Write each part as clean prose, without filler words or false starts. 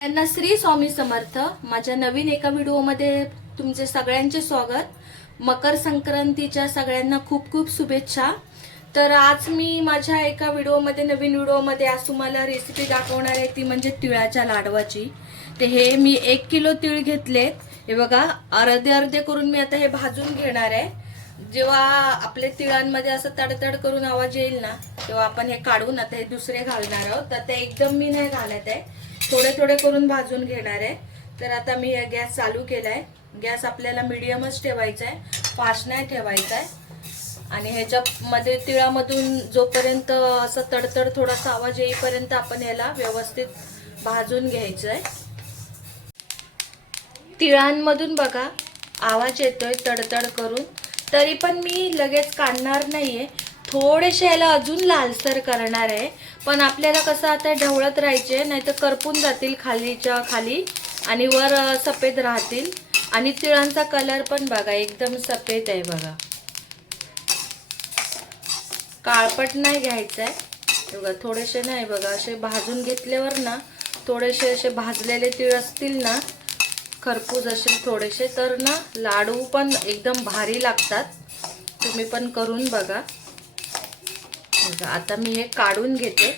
त्यांना श्री स्वामी समर्थ. माझ्या नवीन एका व्हिडिओमध्ये तुमचे सगळ्यांचे स्वागत. मकर संक्रांतीच्या सगळ्यांना खूप खूप शुभेच्छा. तर आज मी माझ्या एका व्हिडिओमध्ये नवीन व्हिडिओमध्ये आज तुम्हाला रेसिपी दाखवणार आहे, ती म्हणजे तिळाच्या लाडवाची. ते हे मी 1 किलो तीळ घेतलेत. हे बघा, अर्धे अर्धे करून मी आता हे भाजून घेणार आहे. जेव्हा आपले तिळांमध्ये असं तडतड करून आवाज येईल ना, तेव्हा आपण हे काढून आता हे दुसरे घालणार आहोत. तर ते एकदम मी नाही घालत आहे, थोडे थोडे करून भाजून घेणार आहे. तर आता मी गॅस चालू केलाय. गॅस आपल्याला मीडियमच ठेवायचा आहे, फास्ट नाही ठेवायचा आहे. आणि ह्याच्यामध्ये तिळामधून जोपर्यंत असं तडतड थोडासा आवाज येईपर्यंत आपण याला व्यवस्थित भाजून घ्यायचं आहे. तिळांमधून बघा आवाज येतोय तडतड करून, तरी पण मी लगेच काढणार नाहीये. थोडेसे याला अजून लालसर करणार आहे. पण आपल्याला कसं आता ढवळत राहायचे, नाहीतर करपून जातील खालीच्या खाली आणि वर सफेद राहतील. आणि तिळांचा कलर पण बघा एकदम सफेद आहे बघा, काळपट नाही घ्यायचं आहे बघा. थोडेसे नाही बघा, असे भाजून घेतल्यावर ना, थोडेसे असे भाजलेले तीळ असतील ना, खरपूस असेल थोडेसे, तर ना लाडू पण एकदम भारी लागतात. तुम्ही पण करून बघा. आता मी हे काढून घेते.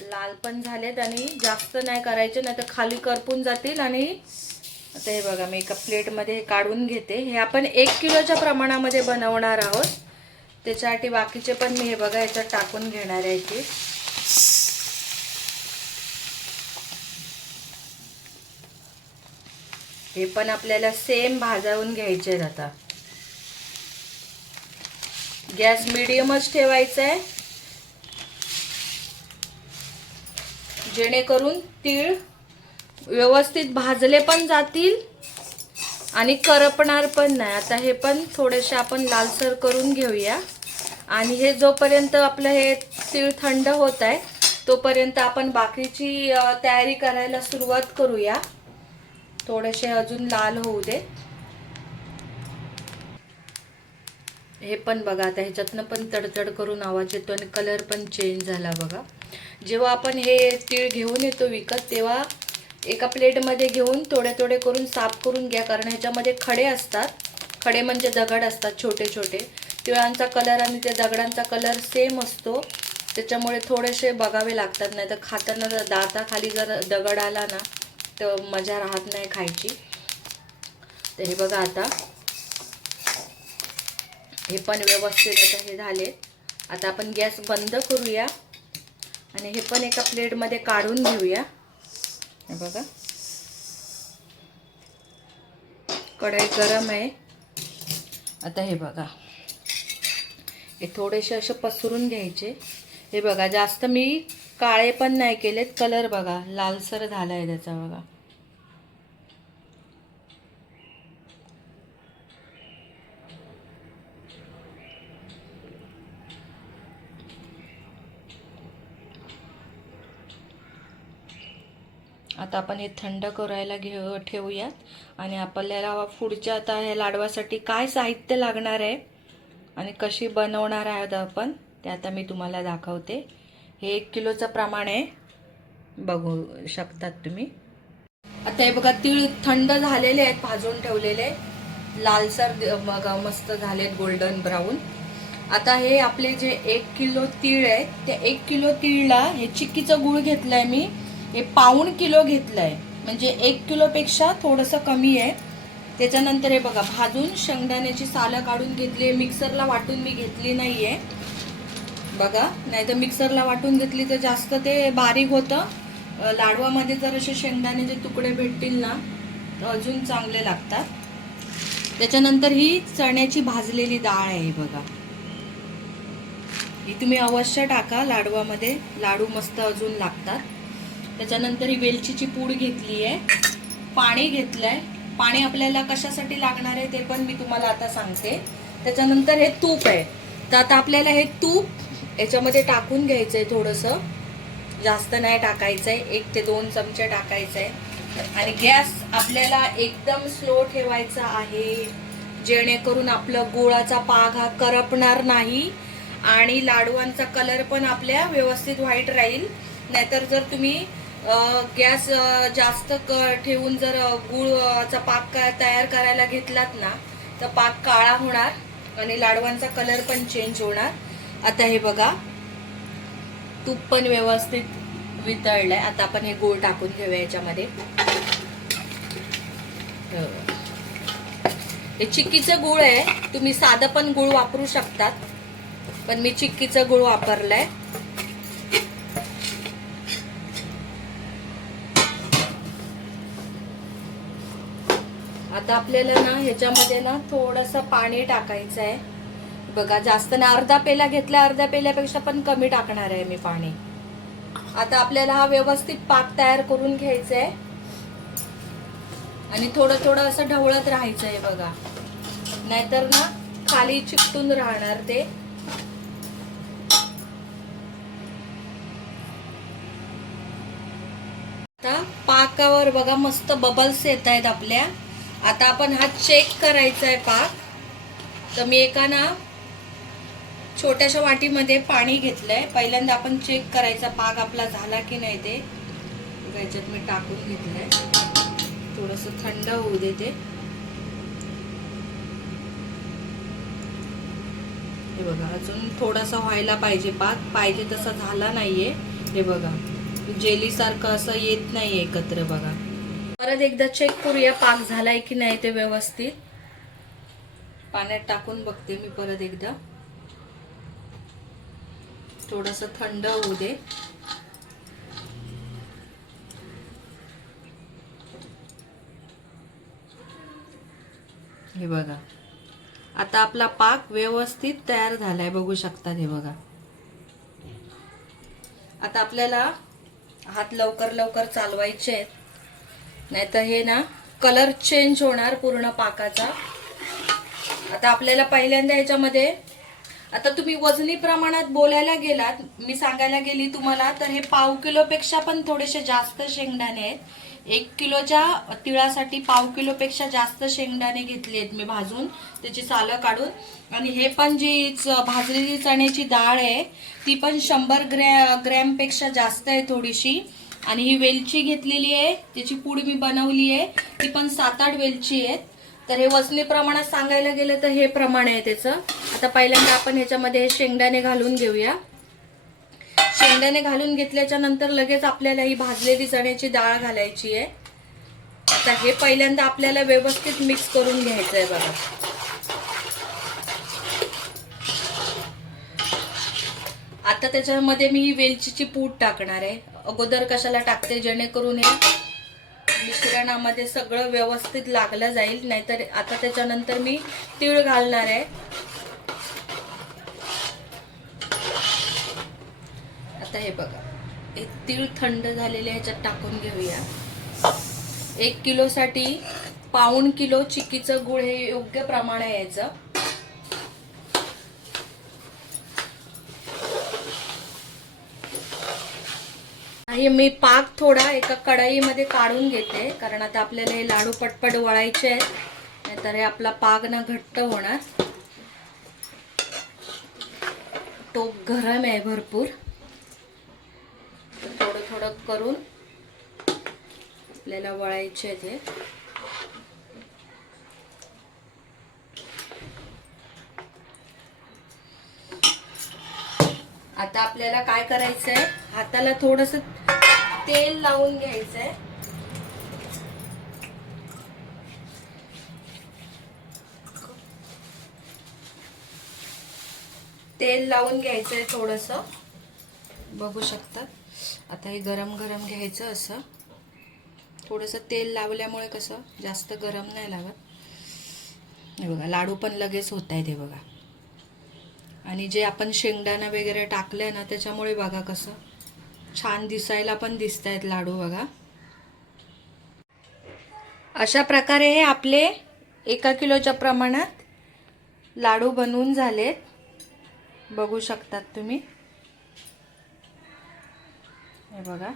लाल पण झालेत आणि जास्त नाही करायचे, नाही तर खाली करपून जातील. आणि आता हे बघा, मी एका प्लेटमध्ये काढून घेते. हे आपण 1 किलोच्या प्रमाणामध्ये बनवणार आहोत, त्याच्यासाठी बाकीचे पण मी हे बघा याच्यात टाकून घेणार आहे. की हे पण आपल्याला सेम भाजवून घ्यायचे. आता गॅस मीडियमच ठेवायचा आहे, जेणेकरून तीळ व्यवस्थित भाजले पण जातील आणि करपणार पण नाही. आता हे पण थोडेसे आपण लालसर करून घेऊया. आणि हे जोपर्यंत आपलं हे तीळ थंड होत आहे, तोपर्यंत आपण बाकीची तयारी करायला सुरुवात करूया. थोडेसे अजून लाल होऊ दे. हे पण बघा, आता ह्याच्यातनं पण तडतड करून आवाज येतो आणि कलर पण चेंज झाला बघा. जेव्हा आपण हे तीळ घेऊन येतो विकत, तेव्हा एका प्लेटमध्ये घेऊन थोडे थोडे करून साफ करून घ्या, कारण ह्याच्यामध्ये खडे असतात. खडे म्हणजे दगड असतात छोटे छोटे. तिळांचा कलर आणि त्या दगडांचा कलर सेम असतो, त्याच्यामुळे थोडेसे बघावे लागतात. नाही तर खाताना दाताखाली जर दगड आला ना, तर मजा राहत नाही खायची. तर हे बघा, आता हे पण व्यवस्थित आता हे झाले. आता आपण गॅस बंद करूया आणि हे पण एका प्लेटमध्ये काढून घेऊया. हे बघा, कढई गरम आहे. आता हे बघा, हे थोडेसे असे पसरून घ्यायचे. हे बघा, जास्त मी काळे पण नाही केलेत. कलर बघा लालसर झाला आहे त्याचा बघा. आता आपण हे थंड करायला ठेवूयात. आणि आपल्याला पुढच्या आता या लाडवासाठी काय साहित्य लागणार आहे आणि कशी बनवणार आहोत आपण, ते आता मी तुम्हाला दाखवते. हे 1 किलोचं प्रमाण आहे, बघू शकतात तुम्ही. आता हे बघा, तीळ थंड झालेले आहेत, भाजून ठेवलेले, लालसर बघा मस्त झालेत, गोल्डन ब्राऊन. आता हे आपले जे 1 किलो तीळ आहेत, त्या 1 किलो तीळला हे चिक्कीचं गूळ घेतलंय मी. हे 1.25 किलो घेतलंय, म्हणजे 1 किलोपेक्षा थोडंसं कमी आहे. त्याच्यानंतर हे बघा, भाजून शेंगदाण्याची सालं काढून घेतली. मिक्सरला वाटून मी घेतली नाहीये बघा, नाही तर मिक्सरला वाटून घेतली तर जास्त ते बारीक होतं. लाडवामध्ये जर असे शेंगदाण्याचे तुकडे भेटतील ना, तर अजून चांगले लागतात. त्याच्यानंतर ही चण्याची भाजलेली डाळ आहे बघा, ही तुम्ही अवश्य टाका लाडवामध्ये, लाडू मस्त अजून लागतात. त्याच्यानंतर ही वेलचीची पूड घेतली आहे. पाणी घेतलंय. पाणी आपल्याला कशासाठी लागणार आहे ते पण मी तुम्हाला आता सांगते. त्याच्यानंतर हे तूप आहे. तर आता आपल्याला हे तूप याच्यामध्ये टाकून घ्यायचं आहे. थोडंसं जास्त नाही टाकायचं आहे, 1 ते 2 चमचे टाकायचं आहे. आणि गॅस आपल्याला एकदम स्लो ठेवायचा आहे, जेणेकरून आपलं गुळाचा पाक हा करपणार नाही आणि लाडवांचा कलर पण आपल्या व्यवस्थित व्हाईट राहील. नाहीतर जर तुम्ही गॅस जास्त ठेवून जर गुळचा पाक तयार करायला घेतलात ना तर पाक काळा होणार आणि लाडवांचा कलर पण चेंज होणार. आता हे बघा तूप पण व्यवस्थित वितळलंय. आता आपण हे गूळ टाकून घेऊया याच्यामध्ये. हे चिक्कीचं गूळ आहे, तुम्ही साधं पण गूळ वापरू शकतात, पण मी चिक्कीचं गूळ वापरलंय. आता आपल्याला ना ह्याच्यामध्ये ना थोडंसं पाणी टाकायचं आहे बघा. जास्त ना, अर्धा पेला घेतला, अर्ध्या पेल्यापेक्षा पण कमी टाकणार आहे मी पाणी. आता आपल्याला हा व्यवस्थित पाक तयार करून घ्यायचा आहे आणि थोडं थोडं असं ढवळत राहायचं आहे बघा, नाहीतर ना खाली चिकटून राहणार ते. आता पाकावर बघा मस्त बबल्स येत आहेत आपल्या. आता आपण हा चेक करायचा आहे पाक. तर मी एका ना छोट्याशा वाटीमध्ये पाणी घेतलंय. पहिल्यांदा आपण चेक करायचा पाक आपला झाला की नाही ते. याच्यात मी टाकून घेतलंय, थोडस थंड होऊ देते. हे बघा अजून थोडासा व्हायला पाहिजे पाक, पाहिजे तसा झाला नाहीये. हे बघा जेली सारखं असं येत नाहीये एकत्र बघा. परत एकदा चेक करूया पाक झालाय की नाही ते व्यवस्थित. पाण्यात टाकून बघते मी परत एकदा, थोडस थंड होऊ दे. हे बघा आता आपला पाक व्यवस्थित तयार झालाय, बघू शकता. हे बघा आता आपल्याला हात लवकर लवकर चालवायचे आहेत, नाहीतर हे ना कलर चेंज होणार पूर्ण पाकाचा. आता आपल्याला पहिल्यांदा याच्यामध्ये, आता तुम्ही वजनी प्रमाणात बोलायला गेलात, मी सांगायला गेली तुम्हाला, तर हे पाव किलोपेक्षा पण थोडेसे जास्त शेंगदाणे आहेत. 1 किलोच्या तिळासाठी पाव किलोपेक्षा जास्त शेंगदाणे घेतले आहेत मी भाजून, त्याची सालं काढून. आणि हे पण जी भाजलेली चण्याची डाळ आहे ती पण 100 ग्रॅमपेक्षा जास्त आहे थोडीशी. आणि ही वेलची घेतलेली आहे, त्याची पूड मी बनवली आहे, ती पण 7-8 वेलची आहेत. तर हे वजनी प्रमाणात सांगायला गेलं तर हे प्रमाण आहे त्याचं. आता पहिल्यांदा आपण ह्याच्यामध्ये हे शेंगदाणे घालून घेऊया. शेंगदाणे घालून घेतल्याच्या नंतर लगेच आपल्याला ही भाजलेली चण्याची डाळ घालायची आहे. आता हे पहिल्यांदा आपल्याला व्यवस्थित मिक्स करून घ्यायचं आहे बघा. आता त्याच्यामध्ये मी ही वेलचीची पूड टाकणार आहे. अगोदर कशाला टाकते, जेणेकरून हे मिश्रणामध्ये सगळं व्यवस्थित लागलं जाईल. नाहीतर आता त्याच्यानंतर मी तीळ घालणार आहे. आता हे बघा हे तीळ थंड झालेले ह्याच्यात टाकून घेऊया. 1 किलोसाठी 1.5 किलो चिक्कीचं गूळ हे योग्य प्रमाण आहे याचं. हे मी पाक थोडा एका कढईमध्ये काढून घेते, कारण आता आपल्याला हे लाडू पटपट वळायचे आहेत, नाहीतर हे आपला पाक ना घट्ट होणार. टोप गरम आहे भरपूर, थोडं थोडं करून आपल्याला वळायचे आहेत हे. आता आपल्याला काय करायचंय, हाताला थोडंसं तेल लावून घ्यायचंय. तेल लावून घ्यायचंय थोडंसं, बघू शकता. आता हे गरम गरम घ्यायचं असं. थोडंसं तेल लावल्यामुळे कसं जास्त गरम नाही लागत. हे बघा लाडू पण लगेच होत आहेत हे बघा. आणि जे आपण शेंगदाणा वगैरे टाकले ना त्याच्यामुळे बघा कसं छान दिसायला पण दिसत आहेत लाडू बघा. अशा प्रकारे हे आपले 1 किलोच्या प्रमाणात लाडू बनवून झालेत, बघू शकतात तुम्ही. हे बघा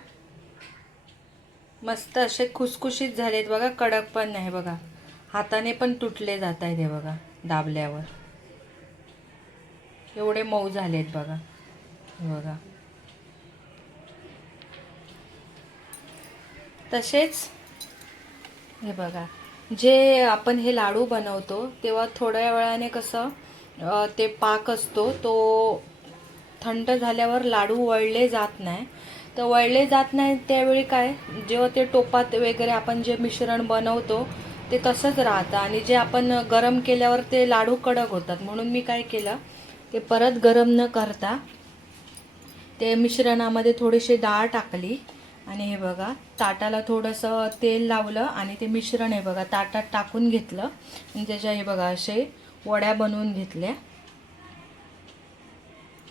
मस्त असे खुसखुशीत झालेत बघा, कडक पण नाही बघा, हाताने पण तुटले जात आहेत हे बघा, दाबल्यावर एवढे मऊ झालेत बघा. हे बघा तसेच हे बघा, जे आपण हे लाडू बनवतो तेव्हा थोड्या वेळाने कसं ते पाक असतो तो थंड झाल्यावर लाडू वळले जात नाही. तर वळले जात नाही त्यावेळी काय, जेव्हा ते टोपात वगैरे आपण जे मिश्रण बनवतो ते तसंच राहतं आणि जे आपण गरम केल्यावर ते लाडू कडक होतात. म्हणून मी काय केलं, ते परत गरम न करता ते मिश्रणामध्ये थोडीशी डाळ टाकली आणि हे बघा ताटाला थोडंसं तेल लावलं आणि ते मिश्रण हे बघा ताटात टाकून घेतलं आणि त्याच्या हे बघा असे वड्या बनवून घेतल्या.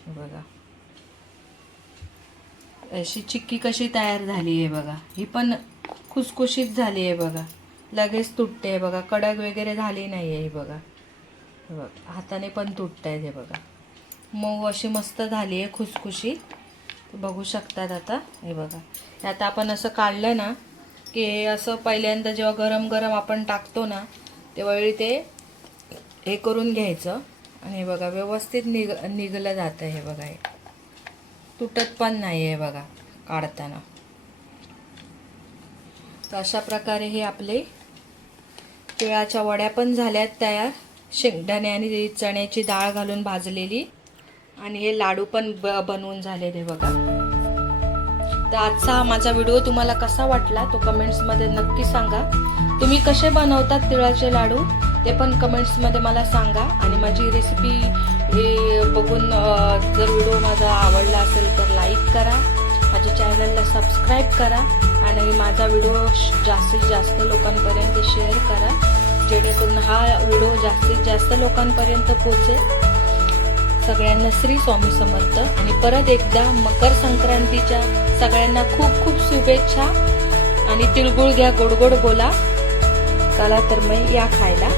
बघा अशी चिक्की कशी तयार झाली आहे बघा. ही पण खुसखुशीत झाली आहे बघा, लगेच तुटते आहे बघा, कडक वगैरे झाली नाही आहे. हे बघा, हाताने पण तुटत आहे. हे बघा मऊ अशी मस्त झाली आहे, खुसखुशीत बघू शकतात. आता हे बघा, आता आपण असं काढलं ना की असं पहिल्यांदा जेव्हा गरम गरम आपण टाकतो ना त्यावेळी ते हे करून घ्यायचं आणि हे बघा व्यवस्थित निघलं जातं. हे बघा हे तुटत पण नाही आहे बघा काढताना. तर अशा प्रकारे हे आपले तिळाच्या वड्या पण झाल्यात तयार, शेंगदाणे आणि चण्याची डाळ घालून भाजलेली, आणि हे लाडू पण बनवून झालेले बघा. तर आजचा माझा व्हिडिओ तुम्हाला कसा वाटला तो कमेंट्समध्ये नक्की सांगा. तुम्ही कसे बनवतात तिळाचे लाडू ते पण कमेंट्समध्ये मला सांगा. आणि माझी रेसिपी हे बघून जर व्हिडिओ माझा आवडला असेल तर लाईक करा, माझ्या चॅनलला सबस्क्राईब करा आणि माझा व्हिडिओ जास्तीत जास्त लोकांपर्यंत शेअर करा, जेणेकरून हा व्हिडिओ जास्तीत जास्त लोकांपर्यंत पोहोचेल. सगळ्यांना श्री स्वामी समर्थ आणि परत एकदा मकर संक्रांतीच्या सगळ्यांना खूप खूप शुभेच्छा. आणि तिळगुळ घ्या, गोड गोड बोला. चला तर मग या खायला.